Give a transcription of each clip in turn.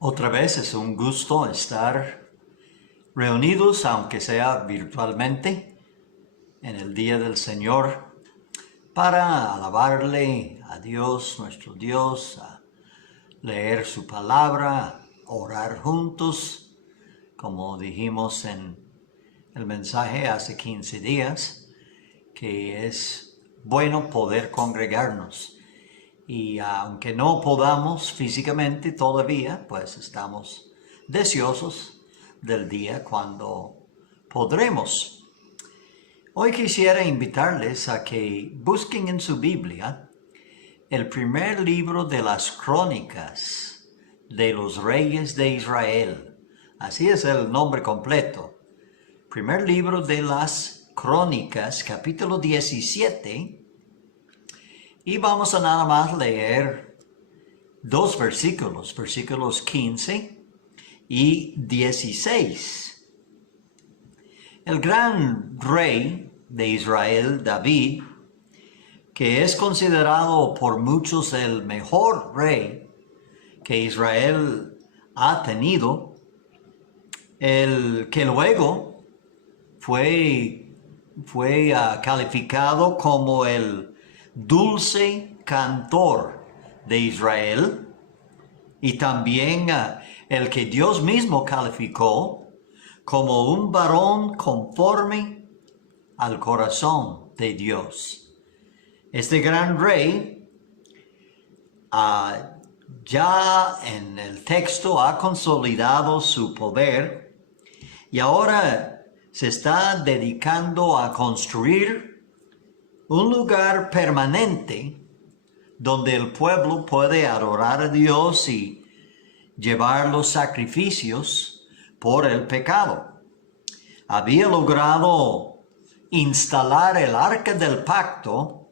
Otra vez es un gusto estar reunidos, aunque sea virtualmente, en el Día del Señor, para alabarle a Dios, nuestro Dios, a leer su palabra, a orar juntos, como dijimos en el mensaje hace 15 días, que es bueno poder congregarnos. Y aunque no podamos físicamente todavía, pues estamos deseosos del día cuando podremos. Hoy quisiera invitarles a que busquen en su Biblia el primer libro de las Crónicas de los Reyes de Israel. Así es el nombre completo. Primer libro de las Crónicas, capítulo 17. Y vamos a nada más leer dos versículos, versículos 15 y 16. El gran rey de Israel, David, que es considerado por muchos el mejor rey que Israel ha tenido, el que luego fue calificado como el dulce cantor de Israel, y también el que Dios mismo calificó como un varón conforme al corazón de Dios. Este gran rey ya en el texto ha consolidado su poder y ahora se está dedicando a construir un lugar permanente donde el pueblo puede adorar a Dios y llevar los sacrificios por el pecado. Había logrado instalar el arca del pacto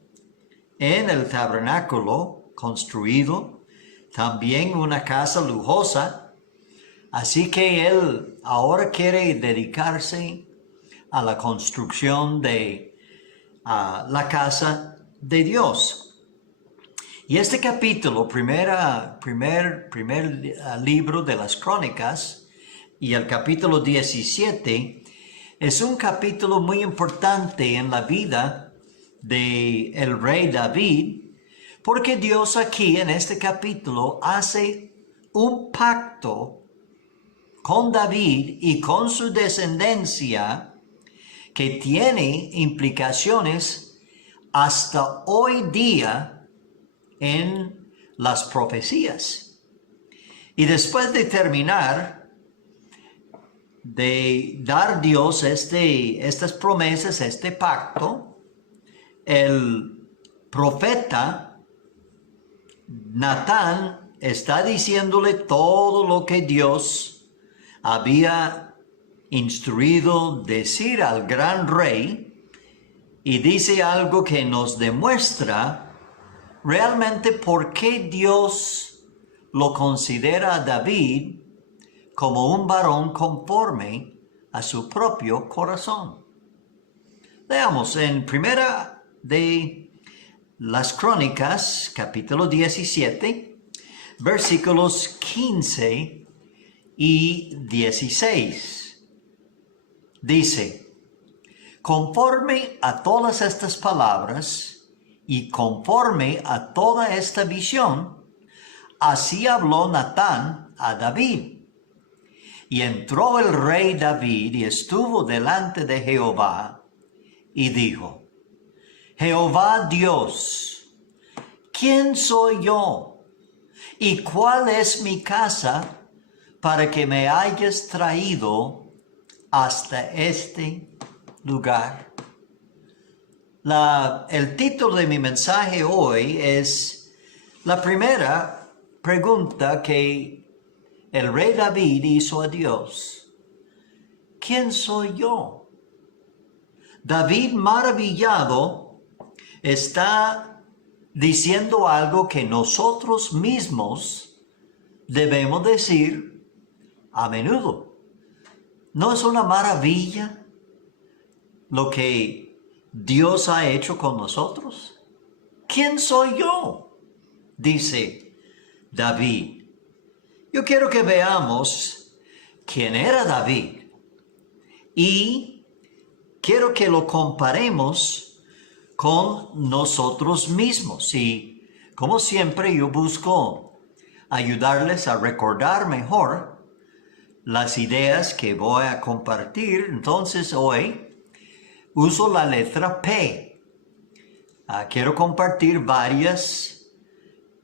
en el tabernáculo construido, también una casa lujosa, así que él ahora quiere dedicarse a la construcción de la casa de Dios. Y este capítulo, primer libro de las Crónicas, y el capítulo 17, es un capítulo muy importante en la vida del rey David, porque Dios aquí en este capítulo hace un pacto con David y con su descendencia que tiene implicaciones hasta hoy día en las profecías. Y después de terminar de dar Dios estas promesas, este pacto, el profeta Natán está diciéndole todo lo que Dios había instruido decir al gran rey, y dice algo que nos demuestra realmente por qué Dios lo considera a David como un varón conforme a su propio corazón. Leamos en Primera de las Crónicas, capítulo 17, versículos 15 y 16. Dice: conforme a todas estas palabras y conforme a toda esta visión, así habló Natán a David. Y entró el rey David y estuvo delante de Jehová y dijo: Jehová Dios, ¿quién soy yo? ¿Y cuál es mi casa para que me hayas traído hasta este lugar? El título de mi mensaje hoy es la primera pregunta que el rey David hizo a Dios: ¿quién soy yo? David, maravillado, está diciendo algo que nosotros mismos debemos decir a menudo. ¿No es una maravilla lo que Dios ha hecho con nosotros? ¿Quién soy yo?, dice David. Yo quiero que veamos quién era David y quiero que lo comparemos con nosotros mismos. Y como siempre yo busco ayudarles a recordar mejor las ideas que voy a compartir. Entonces hoy uso la letra P. Quiero compartir varias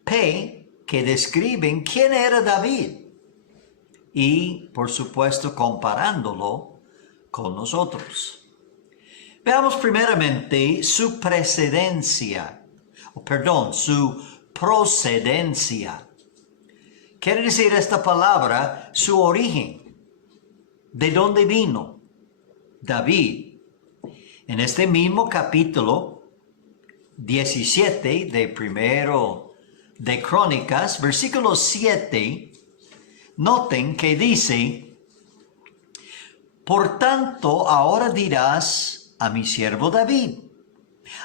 P que describen quién era David y, por supuesto, comparándolo con nosotros. Veamos primeramente su precedencia, su procedencia. Quiere decir esta palabra, su origen. ¿De dónde vino David? En este mismo capítulo 17 de primero de Crónicas, versículo 7, noten que dice: por tanto, ahora dirás a mi siervo David,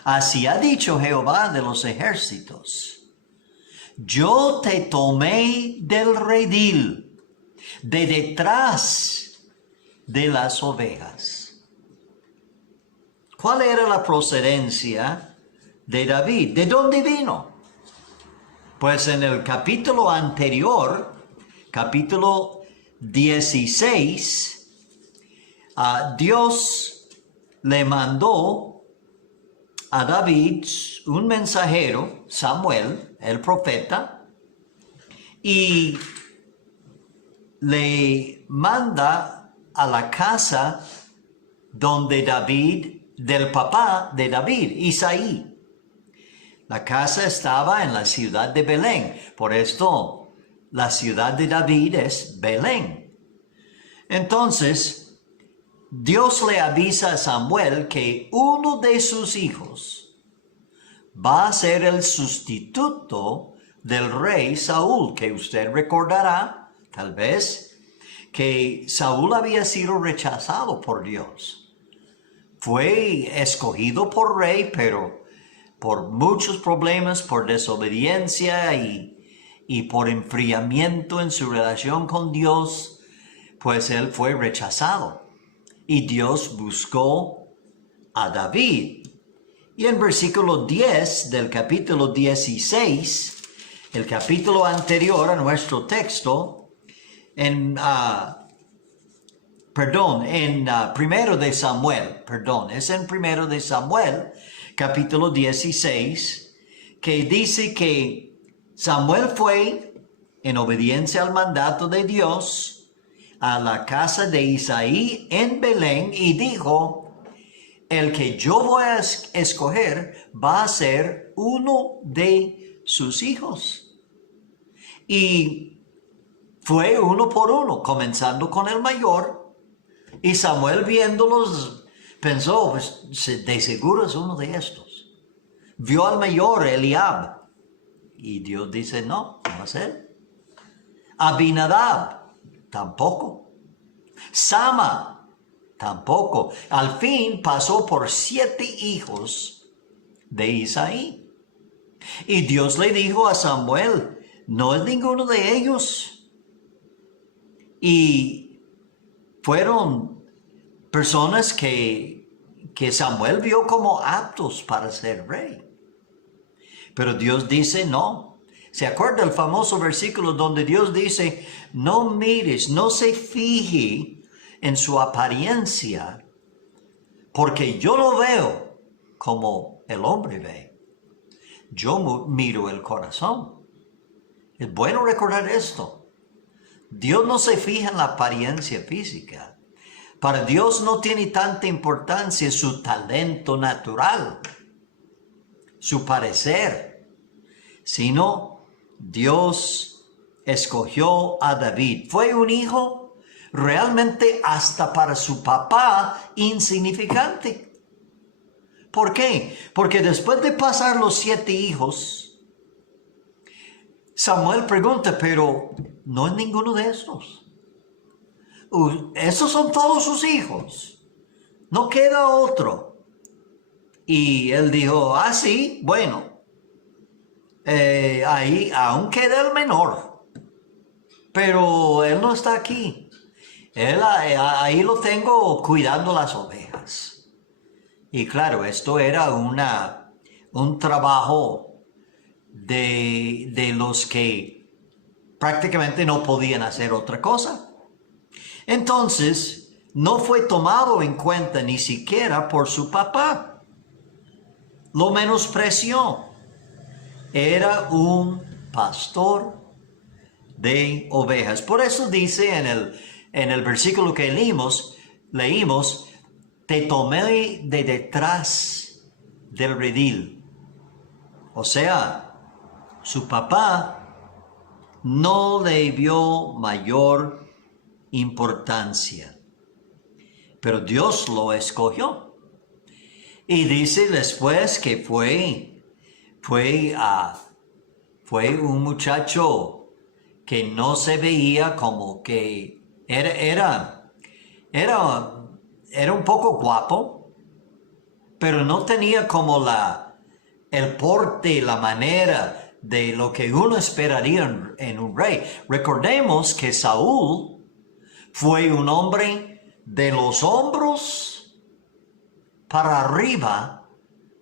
así ha dicho Jehová de los ejércitos, yo te tomé del redil, de detrás de las ovejas. ¿Cuál era la procedencia de David? ¿De dónde vino? Pues en el capítulo anterior, capítulo 16, Dios le mandó a David un mensajero, Samuel, el profeta, y le manda a la casa del papá de David, Isaí. La casa estaba en la ciudad de Belén. Por esto, la ciudad de David es Belén. Entonces, Dios le avisa a Samuel que uno de sus hijos va a ser el sustituto del rey Saúl, que usted recordará, tal vez, que Saúl había sido rechazado por Dios. Fue escogido por rey, pero por muchos problemas, por desobediencia y por enfriamiento en su relación con Dios, pues él fue rechazado. Y Dios buscó a David. Y en versículo 10 del capítulo 16, el capítulo anterior a nuestro texto, primero de Samuel, es en primero de Samuel, capítulo 16, que dice que Samuel fue, en obediencia al mandato de Dios, a la casa de Isaí en Belén y dijo: el que yo voy a escoger va a ser uno de sus hijos. Y fue uno por uno, comenzando con el mayor, y Samuel viéndolos pensó, pues de seguro es uno de estos. Vio al mayor, Eliab, y Dios dice: no va a ser. Abinadab, tampoco. Sama, tampoco. Al fin pasó por 7 hijos de Isaí. Y Dios le dijo a Samuel: no es ninguno de ellos. Y fueron personas que Samuel vio como aptos para ser rey. Pero Dios dice no. ¿Se acuerda el famoso versículo donde Dios dice: no mires, no se fije en su apariencia, porque yo lo veo como el hombre ve? Yo miro el corazón. Es bueno recordar esto. Dios no se fija en la apariencia física. Para Dios no tiene tanta importancia su talento natural, su parecer, sino Dios escogió a David. Fue un hijo realmente hasta para su papá insignificante. ¿Por qué? Porque después de pasar los 7 hijos, Samuel pregunta: pero no es ninguno de estos. Esos son todos sus hijos. No queda otro. Y él dijo: sí, bueno, ahí aún queda el menor. pero él no está aquí. Ahí lo tengo cuidando las ovejas. Y claro, esto era un trabajo de los que prácticamente no podían hacer otra cosa. Entonces, no fue tomado en cuenta ni siquiera por su papá. Lo menospreció. Era un pastor de ovejas. Por eso dice en el versículo que leímos, te tomé de detrás del redil. O sea, su papá no le dio mayor importancia, pero Dios lo escogió. Y dice después que fue un muchacho que no se veía como que era un poco guapo, pero no tenía como el porte, la manera de lo que uno esperaría en un rey. Recordemos que Saúl fue un hombre de los hombros para arriba,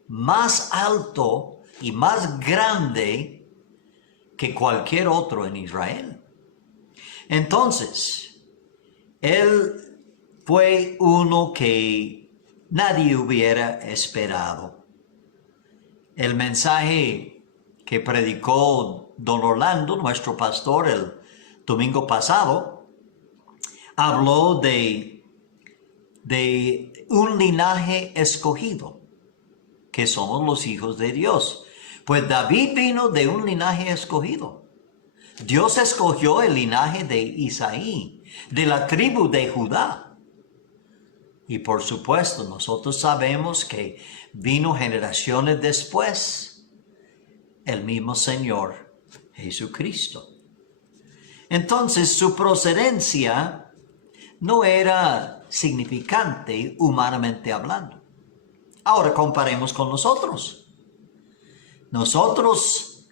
más alto y más grande que cualquier otro en Israel. Entonces, él fue uno que nadie hubiera esperado. El mensaje que predicó don Orlando, nuestro pastor, el domingo pasado, habló de un linaje escogido, que somos los hijos de Dios. Pues David vino de un linaje escogido. Dios escogió el linaje de Isaí, de la tribu de Judá. Y por supuesto, nosotros sabemos que vino generaciones después el mismo Señor Jesucristo. Entonces, su procedencia no era significante humanamente hablando. Ahora comparemos con nosotros. Nosotros,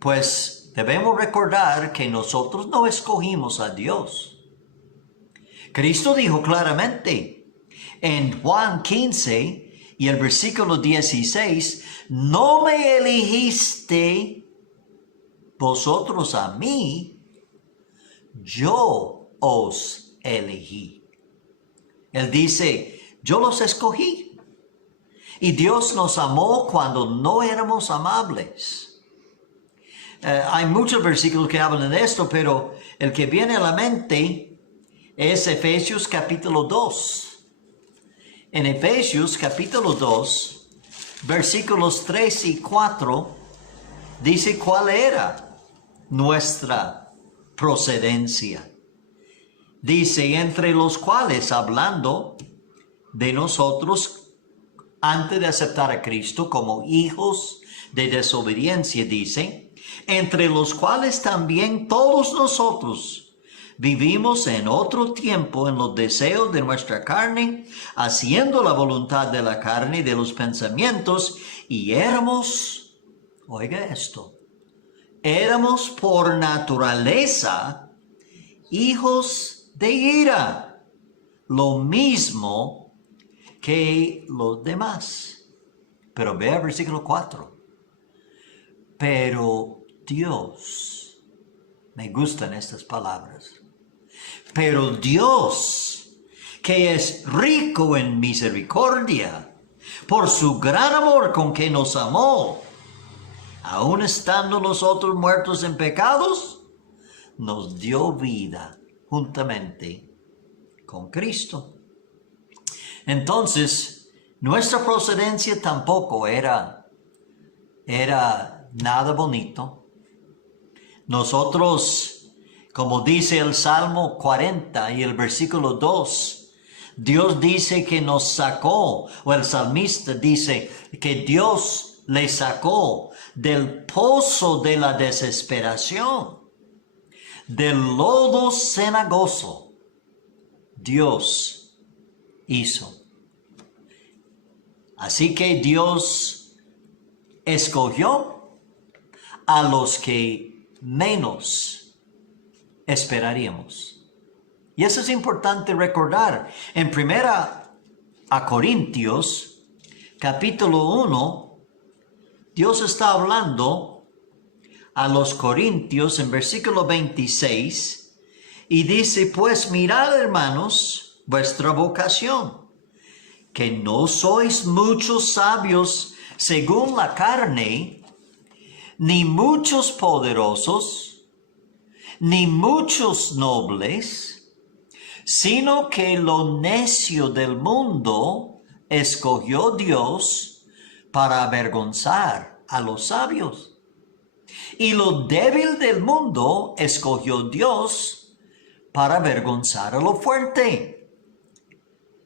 pues, debemos recordar que nosotros no escogimos a Dios. Cristo dijo claramente en Juan 15 y el versículo 16, no me elegiste vosotros a mí, yo os elegí. Él dice, yo los escogí. Y Dios nos amó cuando no éramos amables. Hay muchos versículos que hablan de esto, pero el que viene a la mente es Efesios capítulo 2. En Efesios capítulo 2, versículos 3 y 4, dice cuál era nuestra procedencia. Dice, entre los cuales, hablando de nosotros, antes de aceptar a Cristo como hijos de desobediencia, dice, entre los cuales también todos nosotros vivimos en otro tiempo en los deseos de nuestra carne, haciendo la voluntad de la carne y de los pensamientos, y éramos, oiga esto, éramos por naturaleza hijos de ira, lo mismo que los demás. Pero vea el versículo 4. Pero Dios, me gustan estas palabras, pero Dios, que es rico en misericordia, por su gran amor con que nos amó, aun estando nosotros muertos en pecados, nos dio vida juntamente con Cristo. Entonces, nuestra procedencia tampoco era nada bonito. Nosotros, como dice el Salmo 40 y el versículo 2, Dios dice que nos sacó, o el salmista dice que Dios le sacó del pozo de la desesperación, del lodo cenagoso. Dios hizo. Así que Dios escogió a los que menos esperaríamos. Y eso es importante recordar. En 1 Corintios, capítulo 1, Dios está hablando a los corintios en versículo 26 y dice, pues mirad, hermanos, vuestra vocación, que no sois muchos sabios según la carne, ni muchos poderosos, ni muchos nobles, sino que lo necio del mundo escogió Dios para avergonzar a los sabios. Y lo débil del mundo escogió Dios para avergonzar a lo fuerte.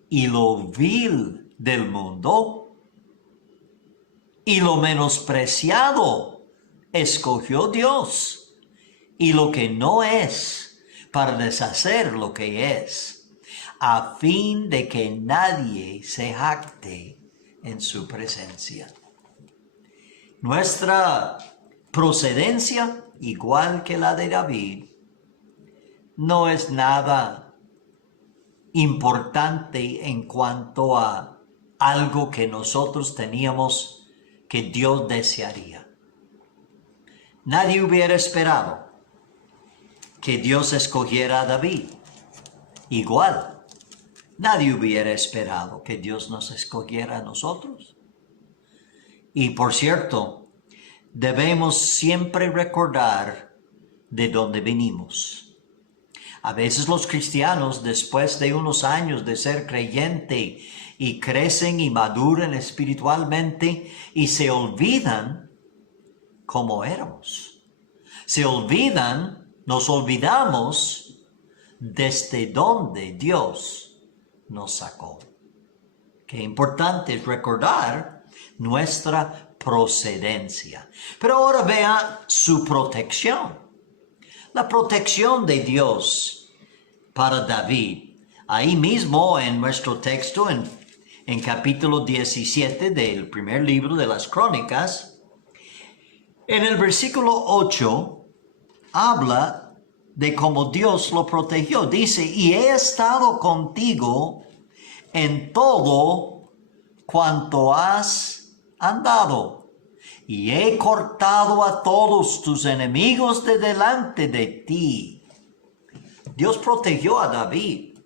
Y lo vil del mundo y lo menospreciado escogió Dios. Y lo que no es, para deshacer lo que es, a fin de que nadie se jacte en su presencia. Nuestra procedencia, igual que la de David, no es nada importante en cuanto a algo que nosotros teníamos que Dios desearía. Nadie hubiera esperado que Dios escogiera a David. Igual, nadie hubiera esperado que Dios nos escogiera a nosotros. Y por cierto, debemos siempre recordar de dónde venimos. A veces los cristianos, después de unos años de ser creyente, y crecen y maduran espiritualmente y se olvidan cómo éramos. Nos olvidamos desde dónde Dios nos sacó. Qué importante es recordar nuestra procedencia. Pero ahora vea su protección. La protección de Dios para David. Ahí mismo en nuestro texto, en capítulo 17 del primer libro de las Crónicas, en el versículo 8, habla de cómo Dios lo protegió. Dice, y he estado contigo en todo cuanto has andado, y he cortado a todos tus enemigos de delante de ti. Dios protegió a David.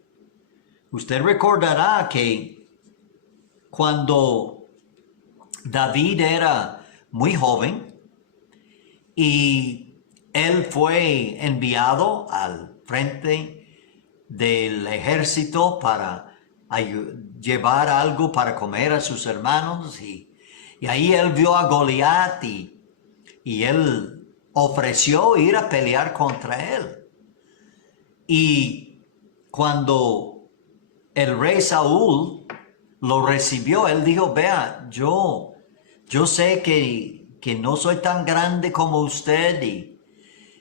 Usted recordará que cuando David era muy joven y él fue enviado al frente del ejército para llevar algo para comer a sus hermanos. Y ahí él vio a Goliat y él ofreció ir a pelear contra él. Y cuando el rey Saúl lo recibió, él dijo, vea, yo sé que no soy tan grande como usted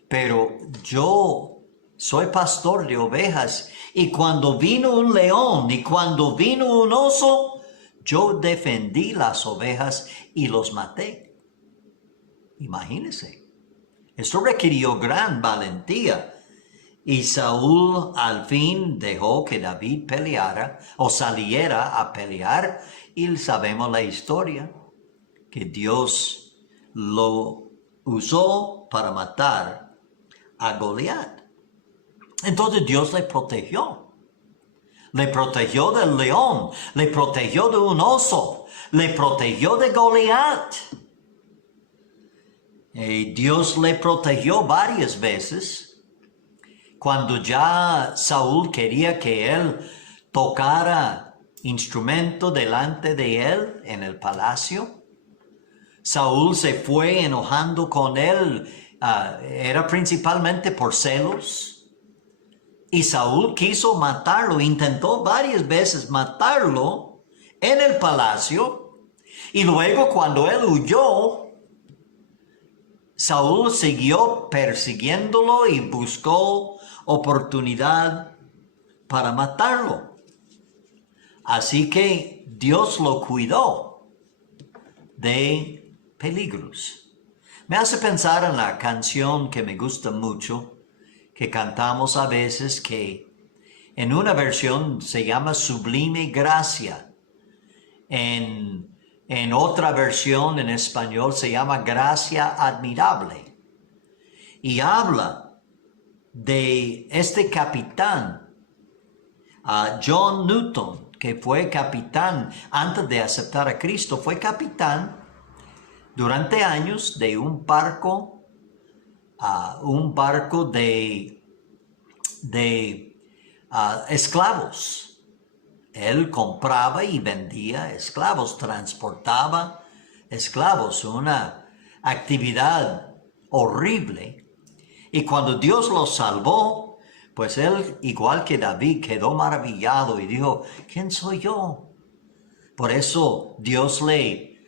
pero yo soy pastor de ovejas, y cuando vino un león y cuando vino un oso, yo defendí las ovejas y los maté. Imagínense, eso requirió gran valentía. Y Saúl al fin dejó que David peleara o saliera a pelear, y sabemos la historia, que Dios lo usó para matar a Goliat. Entonces Dios le protegió. Le protegió del león, le protegió de un oso, le protegió de Goliat. Dios le protegió varias veces. Cuando ya Saúl quería que él tocara instrumento delante de él en el palacio, Saúl se fue enojando con él. Era principalmente por celos. Y Saúl quiso matarlo, intentó varias veces matarlo en el palacio. Y luego cuando él huyó, Saúl siguió persiguiéndolo y buscó oportunidad para matarlo. Así que Dios lo cuidó de peligros. Me hace pensar en la canción que me gusta mucho, que cantamos a veces, que en una versión se llama Sublime Gracia. En otra versión en español se llama Gracia Admirable. Y habla de este capitán, John Newton, que fue capitán antes de aceptar a Cristo. Fue capitán durante años de un barco de esclavos. Él compraba y vendía esclavos, transportaba esclavos, una actividad horrible. Y cuando Dios los salvó, pues él, igual que David, quedó maravillado y dijo, ¿quién soy yo? Por eso Dios le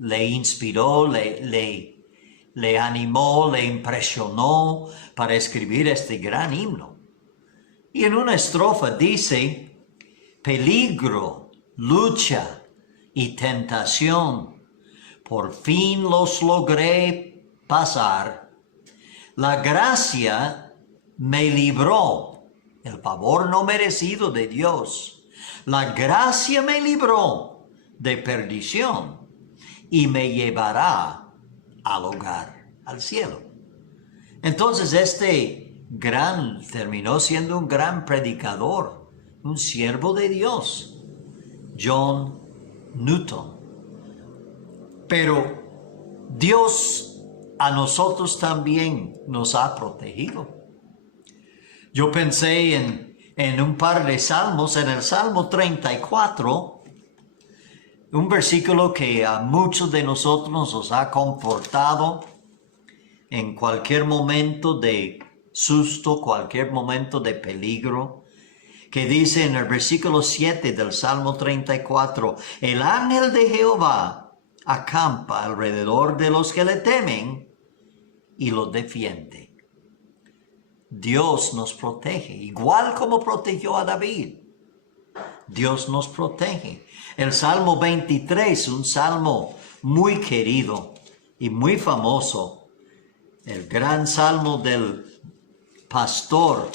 inspiró, le animó, le impresionó para escribir este gran himno. Y en una estrofa dice, peligro, lucha y tentación, por fin los logré pasar. La gracia me libró, el favor no merecido de Dios. La gracia me libró de perdición y me llevará al hogar, al cielo. Entonces terminó siendo un gran predicador, un siervo de Dios, John Newton. Pero Dios a nosotros también nos ha protegido. Yo pensé en un par de salmos, en el Salmo 34, un versículo que a muchos de nosotros nos ha confortado en cualquier momento de susto, cualquier momento de peligro, que dice en el versículo 7 del Salmo 34, el ángel de Jehová acampa alrededor de los que le temen y los defiende. Dios nos protege, igual como protegió a David. Dios nos protege. El Salmo 23, un salmo muy querido y muy famoso, el gran salmo del pastor,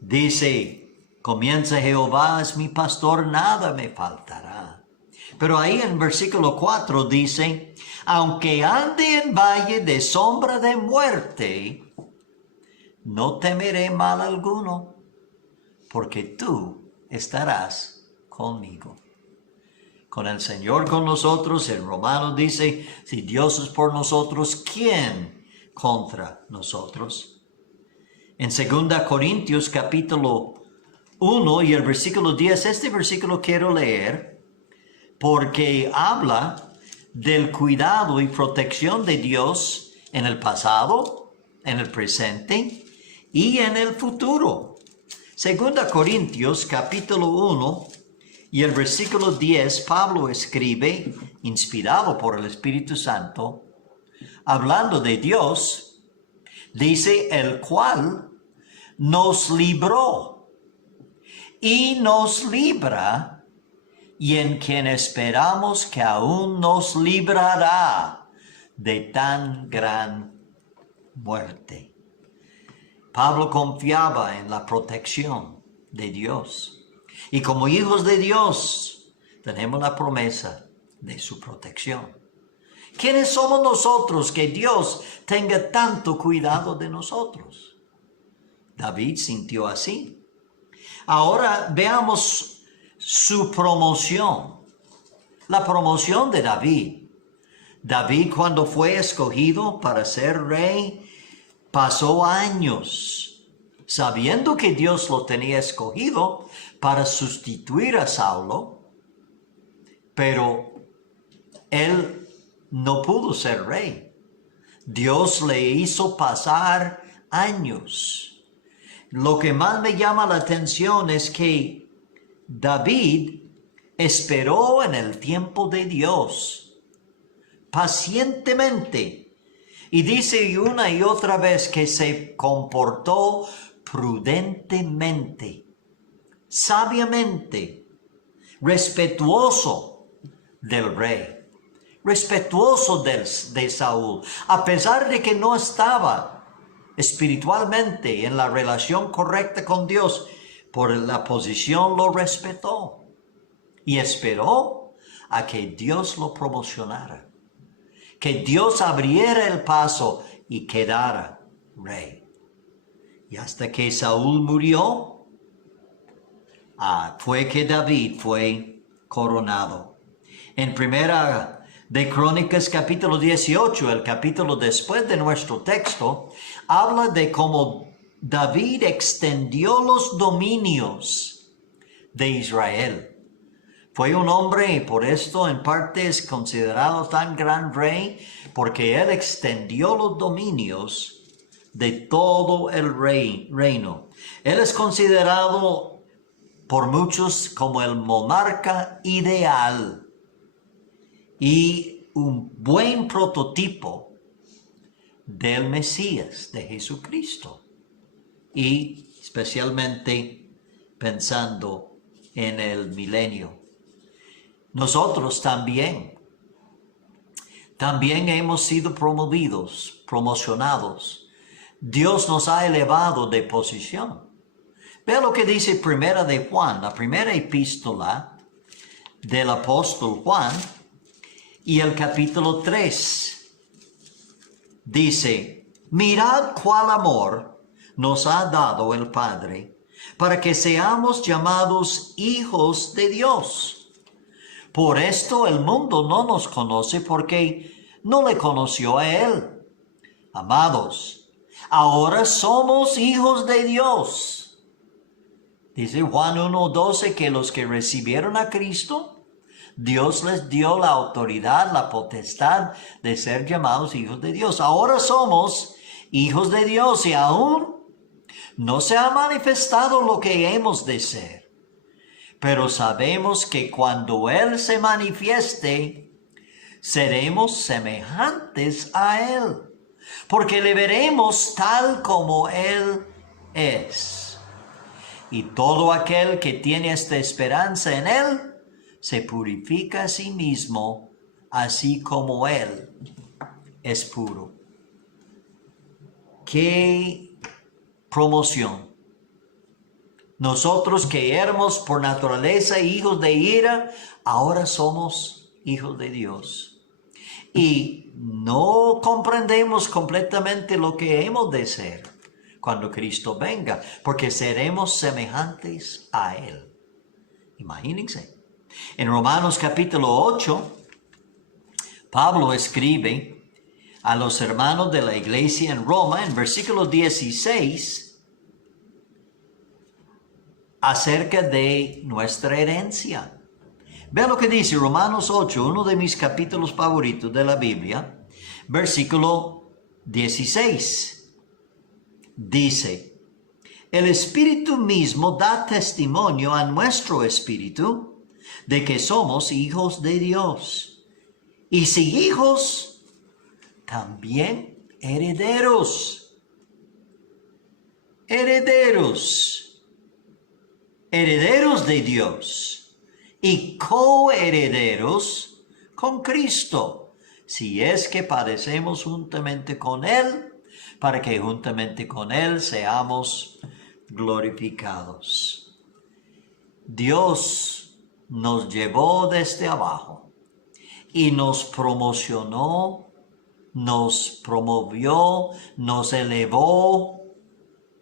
dice, comienza: Jehová es mi pastor, nada me faltará. Pero ahí en versículo 4 dice, aunque ande en valle de sombra de muerte, no temeré mal alguno, porque tú estarás conmigo. Con el Señor con nosotros, el Romano dice, si Dios es por nosotros, ¿quién contra nosotros? En 2 Corintios capítulo 1 y el versículo 10, este versículo quiero leer porque habla del cuidado y protección de Dios en el pasado, en el presente y en el futuro. 2 Corintios capítulo 1 y el versículo 10, Pablo escribe, inspirado por el Espíritu Santo, hablando de Dios, dice, el cual nos libró y nos libra, y en quien esperamos que aún nos librará de tan gran muerte. Pablo confiaba en la protección de Dios. Y como hijos de Dios, tenemos la promesa de su protección. ¿Quiénes somos nosotros que Dios tenga tanto cuidado de nosotros? David sintió así. Ahora veamos su promoción. La promoción de David. David, cuando fue escogido para ser rey, pasó años sabiendo que Dios lo tenía escogido para sustituir a Saulo, pero él no pudo ser rey. Dios le hizo pasar años. Lo que más me llama la atención es que David esperó en el tiempo de Dios pacientemente, y dice una y otra vez que se comportó prudentemente, sabiamente, respetuoso del rey, respetuoso de Saúl, a pesar de que no estaba espiritualmente en la relación correcta con Dios. Por la posición lo respetó y esperó a que Dios lo promocionara, que Dios abriera el paso y quedara rey. Y hasta que Saúl murió, fue que David fue coronado. En Primera de Crónicas capítulo 18, el capítulo después de nuestro texto, habla de cómo David extendió los dominios de Israel. Fue un hombre, y por esto en parte es considerado tan gran rey, porque él extendió los dominios de todo el reino. Él es considerado por muchos como el monarca ideal y un buen prototipo del Mesías, de Jesucristo. Y especialmente pensando en el milenio. Nosotros también hemos sido promocionados. Dios nos ha elevado de posición. Ve lo que dice Primera de Juan, la primera epístola del apóstol Juan, y el capítulo 3. Dice, mirad cuál amor nos ha dado el Padre, para que seamos llamados hijos de Dios. Por esto el mundo no nos conoce, porque no le conoció a Él. Amados, ahora somos hijos de Dios. Dice Juan 1:12 que los que recibieron a Cristo, Dios les dio la autoridad, la potestad de ser llamados hijos de Dios. Ahora somos hijos de Dios y aún no se ha manifestado lo que hemos de ser, pero sabemos que cuando Él se manifieste, seremos semejantes a Él, porque le veremos tal como Él es. Y todo aquel que tiene esta esperanza en Él, se purifica a sí mismo, así como Él es puro. ¡Qué promoción! Nosotros que éramos por naturaleza hijos de ira, ahora somos hijos de Dios. Y no comprendemos completamente lo que hemos de ser cuando Cristo venga, porque seremos semejantes a Él. Imagínense. En Romanos capítulo 8, Pablo escribe a los hermanos de la iglesia en Roma, en versículo 16, acerca de nuestra herencia. Vean lo que dice Romanos 8, uno de mis capítulos favoritos de la Biblia, versículo 16. Dice, el Espíritu mismo da testimonio a nuestro espíritu de que somos hijos de Dios. Y si hijos, también herederos. Herederos. Herederos de Dios. Y coherederos con Cristo. Si es que padecemos juntamente con Él, para que juntamente con Él seamos glorificados. Dios nos llevó desde abajo y nos promocionó, nos promovió, nos elevó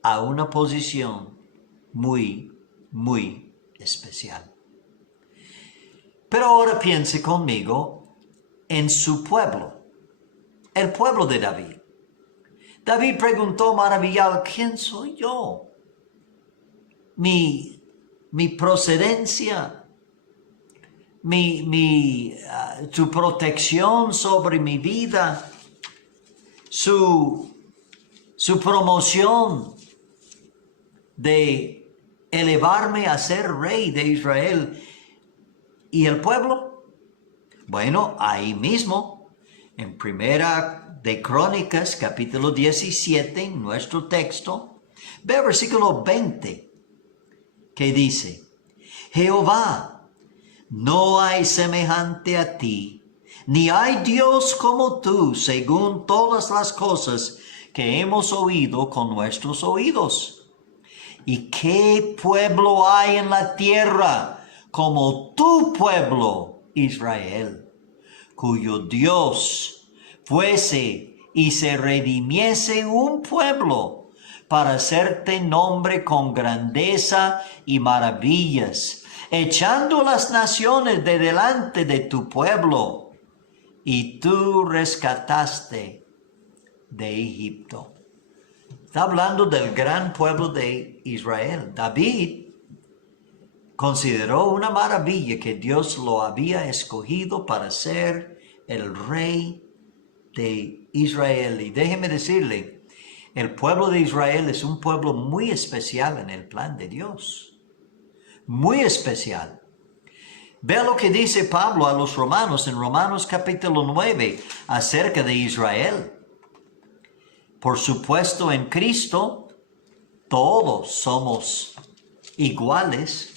a una posición muy, muy especial. Pero ahora piense conmigo en su pueblo, el pueblo de David. David preguntó maravillado, ¿quién soy yo? Mi procedencia, tu protección sobre mi vida, su promoción de elevarme a ser rey de Israel. ¿Y el pueblo? Bueno, ahí mismo, en Primera de Crónicas, capítulo 17, en nuestro texto, ve el versículo 20, que dice, Jehová, no hay semejante a ti Ni hay Dios como tú, según todas las cosas que hemos oído con nuestros oídos. ¿Y qué pueblo hay en la tierra como tu pueblo, Israel, cuyo Dios fuese y se redimiese un pueblo para hacerte nombre con grandeza y maravillas, echando las naciones de delante de tu pueblo, y tú rescataste de Egipto? Está hablando del gran pueblo de Israel. David consideró una maravilla que Dios lo había escogido para ser el rey de Israel. Y déjeme decirle, el pueblo de Israel es un pueblo muy especial en el plan de Dios. Muy especial. Vea lo que dice Pablo a los romanos en Romanos capítulo 9 acerca de Israel. Por supuesto, en Cristo todos somos iguales,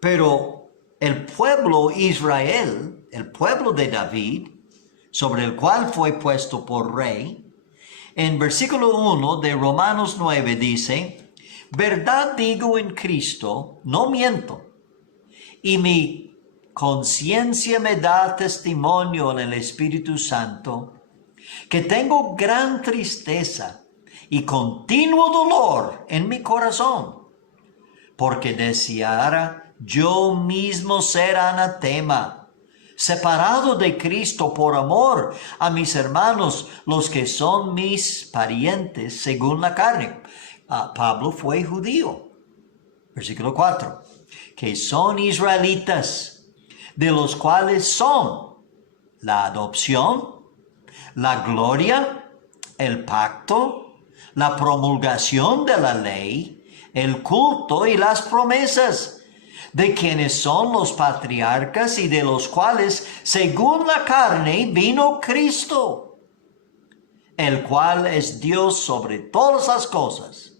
pero el pueblo Israel, el pueblo de David, sobre el cual fue puesto por rey, en versículo 1 de Romanos 9 dice: verdad digo en Cristo, no miento, y mi conciencia me da testimonio en el Espíritu Santo, que tengo gran tristeza y continuo dolor en mi corazón, porque deseara yo mismo ser anatema, separado de Cristo por amor a mis hermanos, los que son mis parientes según la carne. Pablo fue judío. Versículo 4. Que son israelitas, de los cuales son la adopción, la gloria, el pacto, la promulgación de la ley, el culto y las promesas, de quienes son los patriarcas y de los cuales, según la carne, vino Cristo, el cual es Dios sobre todas las cosas,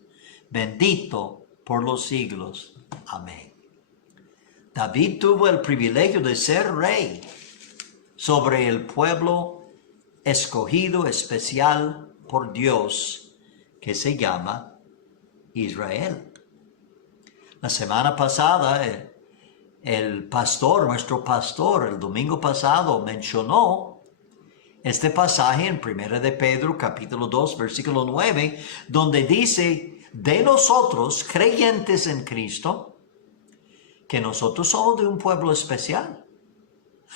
bendito por los siglos. Amén. David tuvo el privilegio de ser rey sobre el pueblo escogido especial por Dios, que se llama Israel. La semana pasada, el pastor, nuestro pastor, el domingo pasado mencionó este pasaje en 1 de Pedro, capítulo 2, versículo 9, donde dice de nosotros, creyentes en Cristo, que nosotros somos de un pueblo especial.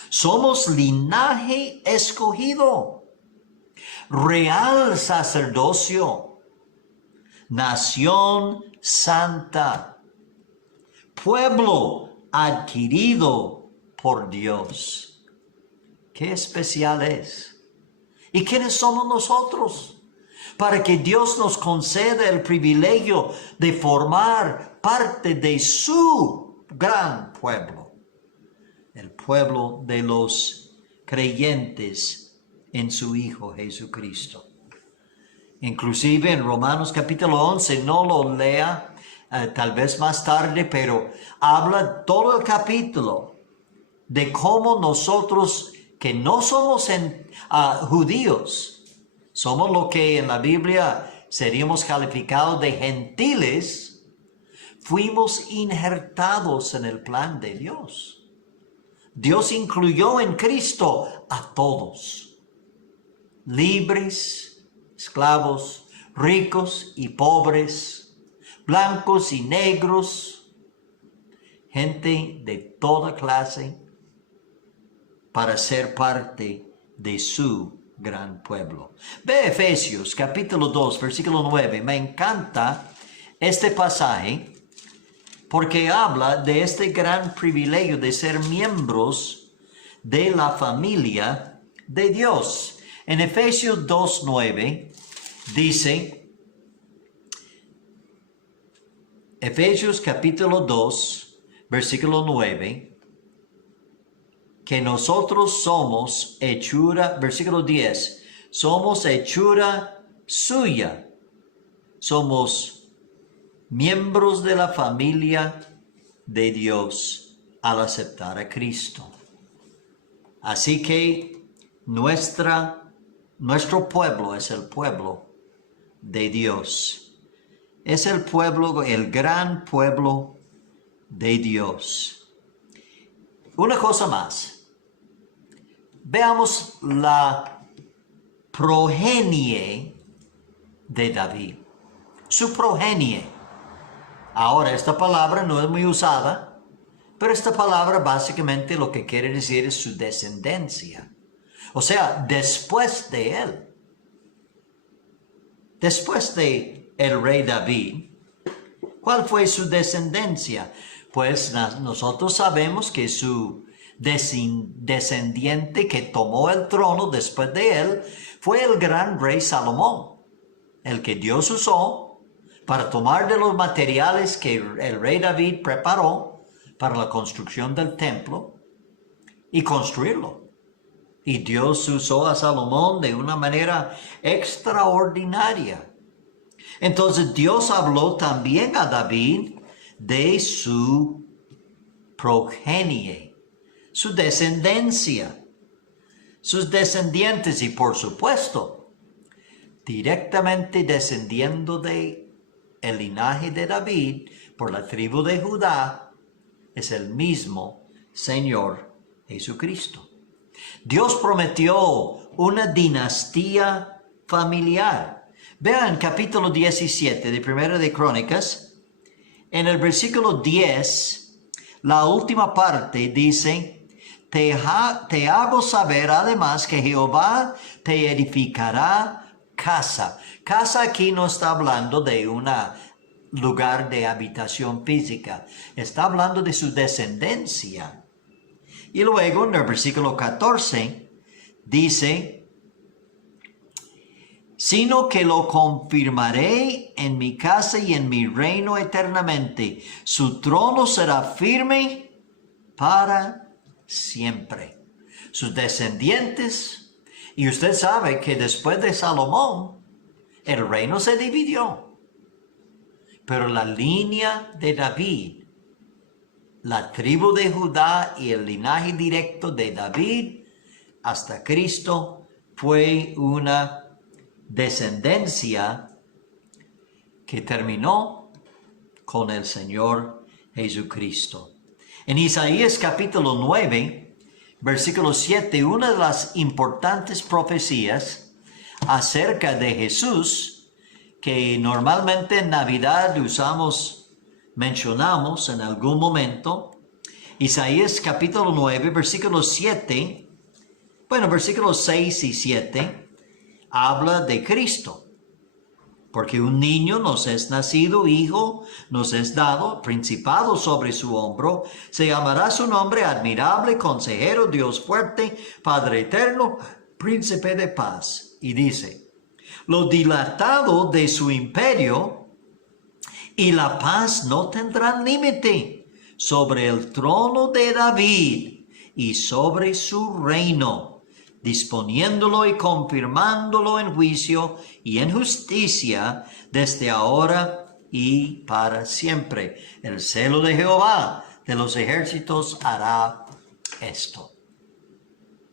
Somos linaje escogido, real sacerdocio, nación santa, pueblo adquirido por Dios. Qué especial es. ¿Y quiénes somos nosotros? Para que Dios nos conceda el privilegio de formar parte de su gran pueblo, el pueblo de los creyentes en su Hijo Jesucristo. Inclusive en Romanos capítulo 11, no lo lea, tal vez más tarde, pero habla todo el capítulo de cómo nosotros que no somos judíos, somos lo que en la Biblia seríamos calificados de gentiles, fuimos injertados en el plan de Dios. Dios incluyó en Cristo a todos, libres, esclavos, ricos y pobres, blancos y negros, gente de toda clase, para ser parte de su gran pueblo. Ve Efesios capítulo 2, versículo 9. Me encanta este pasaje porque habla de este gran privilegio de ser miembros de la familia de Dios. En Efesios 2, 9 dice, Efesios capítulo 2, versículo 9, que nosotros somos hechura, versículo 10, somos hechura suya, somos miembros de la familia de Dios al aceptar a Cristo. Así que nuestro pueblo es el pueblo de Dios. Es el pueblo, el gran pueblo de Dios. Una cosa más. Veamos la progenie de David. Su progenie. Ahora, esta palabra no es muy usada, pero esta palabra básicamente lo que quiere decir es su descendencia. O sea, después de él. Después de el rey David, ¿cuál fue su descendencia? Pues nosotros sabemos que su descendiente que tomó el trono después de él fue el gran rey Salomón, el que Dios usó para tomar de los materiales que el rey David preparó para la construcción del templo y construirlo. Y Dios usó a Salomón de una manera extraordinaria. Entonces Dios habló también a David de su progenie, su descendencia, sus descendientes y por supuesto, directamente descendiendo de el linaje de David por la tribu de Judá, es el mismo Señor Jesucristo. Dios prometió una dinastía familiar. Vean capítulo 17 de Primera de Crónicas. En el versículo 10, la última parte dice, te hago saber además que Jehová te edificará casa. Casa aquí no está hablando de un lugar de habitación física. Está hablando de su descendencia. Y luego en el versículo 14 dice, sino que lo confirmaré en mi casa y en mi reino eternamente. Su trono será firme para siempre. Sus descendientes, y usted sabe que después de Salomón, el reino se dividió. Pero la línea de David, la tribu de Judá y el linaje directo de David hasta Cristo fue una descendencia que terminó con el Señor Jesucristo. En Isaías capítulo 9, versículo 7, una de las importantes profecías acerca de Jesús que normalmente en Navidad mencionamos en algún momento, Isaías capítulo 9, versículo 7, versículos 6 y 7, habla de Cristo. Porque un niño nos es nacido, hijo nos es dado, principado sobre su hombro, se llamará su nombre admirable, consejero, Dios fuerte, Padre eterno, príncipe de paz. Y dice, lo dilatado de su imperio y la paz no tendrán límite sobre el trono de David y sobre su reino, disponiéndolo y confirmándolo en juicio y en justicia desde ahora y para siempre. El celo de Jehová de los ejércitos hará esto.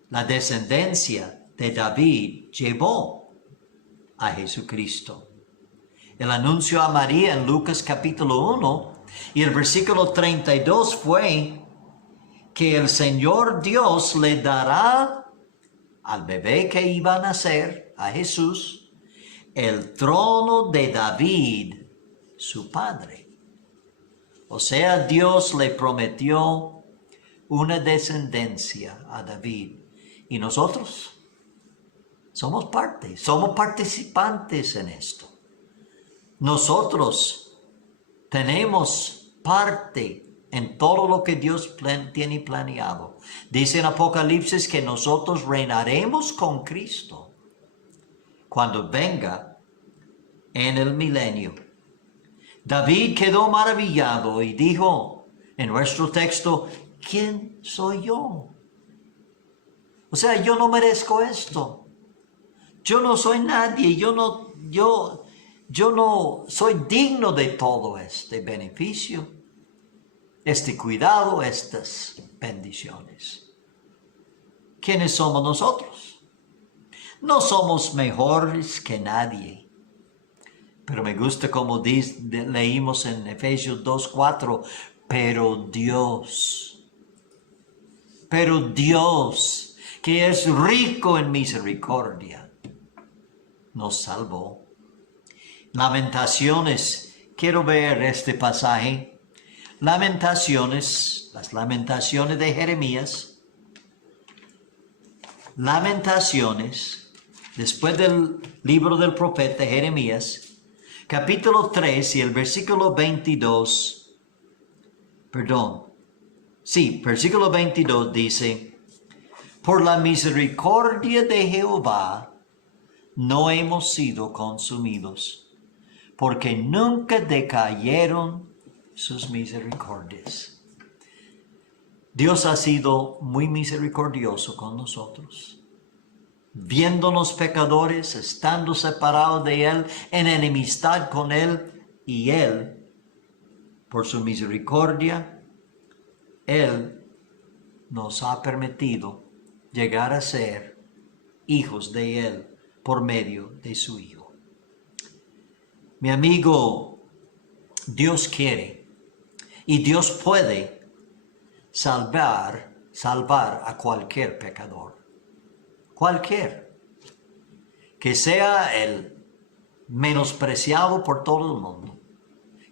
La descendencia de David llevó a Jesucristo. El anuncio a María en Lucas capítulo 1 y el versículo 32 fue que el Señor Dios le dará al bebé que iba a nacer, a Jesús, el trono de David, su padre. O sea, Dios le prometió una descendencia a David. Y nosotros somos participantes en esto. Nosotros tenemos parte en todo lo que Dios tiene planeado. Dice en Apocalipsis que nosotros reinaremos con Cristo cuando venga en el milenio. David quedó maravillado y dijo en nuestro texto, ¿quién soy yo? O sea, yo no merezco esto. Yo no soy nadie, yo no soy digno de todo este beneficio, este cuidado, estas bendiciones. ¿quiénes somos nosotros? No somos mejores que nadie. Pero me gusta como leímos en Efesios 2:4, pero Dios, que es rico en misericordia, nos salvó. Lamentaciones, quiero ver este pasaje. Lamentaciones, las lamentaciones de Jeremías. Lamentaciones, después del libro del profeta Jeremías, capítulo 3 y el versículo 22, versículo 22 dice, por la misericordia de Jehová no hemos sido consumidos, porque nunca decayeron sus misericordias. Dios ha sido muy misericordioso con nosotros. Viéndonos pecadores, estando separados de Él, en enemistad con Él, y Él, por su misericordia, Él nos ha permitido llegar a ser hijos de Él por medio de su Hijo. Mi amigo, Dios quiere y Dios puede salvar a cualquier pecador. Cualquier, que sea el menospreciado por todo el mundo,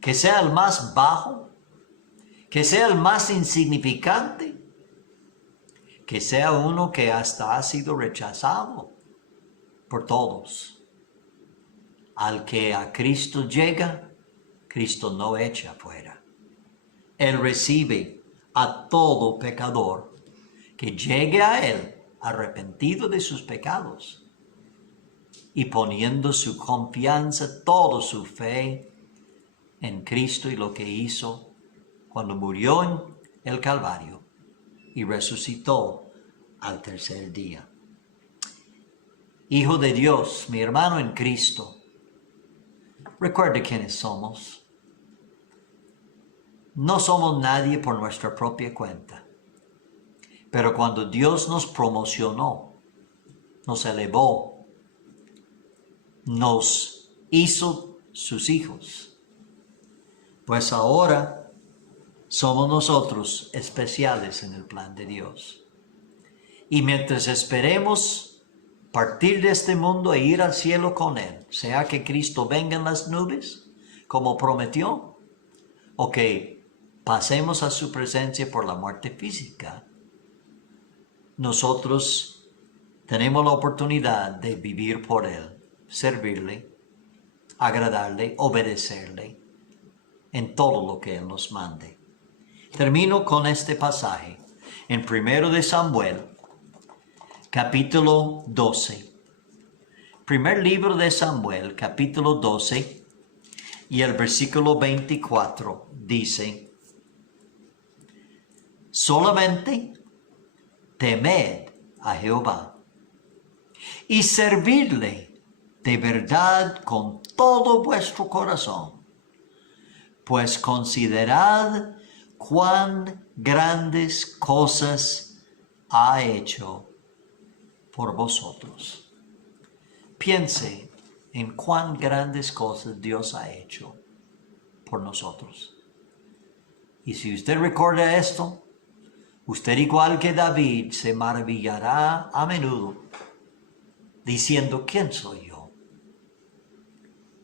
que sea el más bajo, que sea el más insignificante, que sea uno que hasta ha sido rechazado por todos. Al que a Cristo llega, Cristo no echa fuera. Él recibe a todo pecador que llegue a Él arrepentido de sus pecados y poniendo su confianza, toda su fe en Cristo y lo que hizo cuando murió en el Calvario y resucitó al tercer día. Hijo de Dios, mi hermano en Cristo, recuerde quiénes somos. No somos nadie por nuestra propia cuenta. Pero cuando Dios nos promocionó, nos elevó, nos hizo sus hijos, pues ahora somos nosotros especiales en el plan de Dios. Y mientras esperemos partir de este mundo e ir al cielo con Él, sea que Cristo venga en las nubes, como prometió, o que pasemos a su presencia por la muerte física, nosotros tenemos la oportunidad de vivir por Él, servirle, agradarle, obedecerle en todo lo que Él nos mande. Termino con este pasaje en 1 de Samuel, capítulo 12. Primer libro de Samuel, capítulo 12, y el versículo 24 dice, solamente temed a Jehová y servidle de verdad con todo vuestro corazón, pues considerad cuán grandes cosas ha hecho por vosotros. Piense en cuán grandes cosas Dios ha hecho por nosotros. Y si usted recuerda esto, usted, igual que David, se maravillará a menudo diciendo, ¿quién soy yo?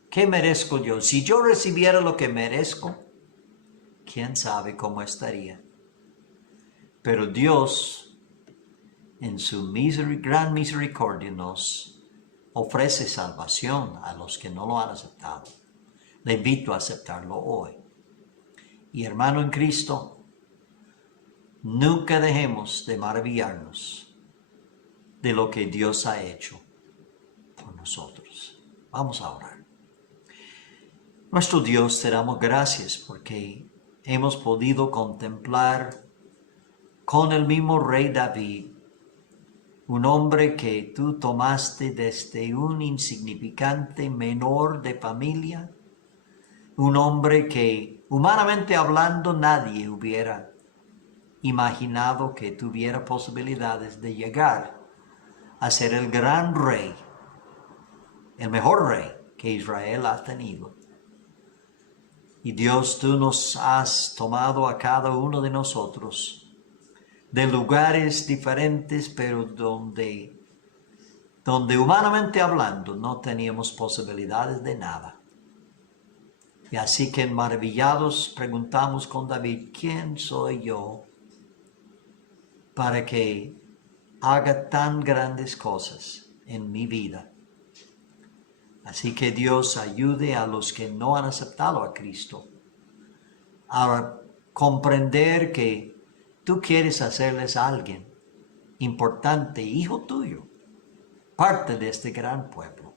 ¿Qué merezco yo? Si yo recibiera lo que merezco, ¿quién sabe cómo estaría? Pero Dios, en su gran misericordia, nos ofrece salvación a los que no lo han aceptado. Le invito a aceptarlo hoy. Y hermano en Cristo, nunca dejemos de maravillarnos de lo que Dios ha hecho por nosotros. Vamos a orar. Nuestro Dios, te damos gracias porque hemos podido contemplar con el mismo rey David, un hombre que tú tomaste desde un insignificante menor de familia, un hombre que humanamente hablando nadie hubiera imaginado que tuviera posibilidades de llegar a ser el gran rey, el mejor rey que Israel ha tenido. Y Dios, tú nos has tomado a cada uno de nosotros de lugares diferentes, pero donde humanamente hablando no teníamos posibilidades de nada. Y así que maravillados preguntamos con David, ¿quién soy yo para que haga tan grandes cosas en mi vida? Así que Dios ayude a los que no han aceptado a Cristo a comprender que tú quieres hacerles a alguien importante, hijo tuyo, parte de este gran pueblo.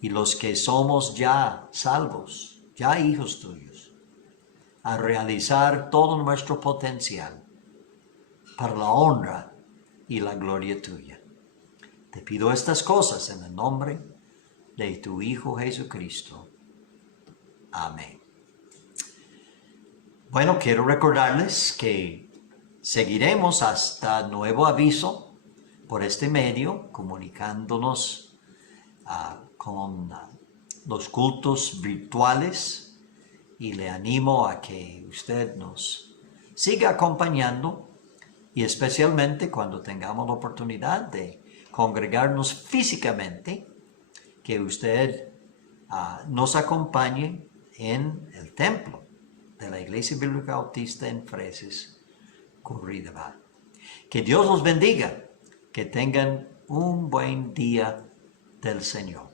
Y los que somos ya salvos, ya hijos tuyos, a realizar todo nuestro potencial para la honra y la gloria tuya. Te pido estas cosas en el nombre de tu Hijo Jesucristo. Amén. Bueno, quiero recordarles que seguiremos hasta nuevo aviso por este medio, comunicándonos con los cultos virtuales, y le animo a que usted nos siga acompañando, y especialmente cuando tengamos la oportunidad de congregarnos físicamente, que usted nos acompañe en el templo de la Iglesia Bíblica Bautista en Freses, Curridabat. Que Dios los bendiga, que tengan un buen día del Señor.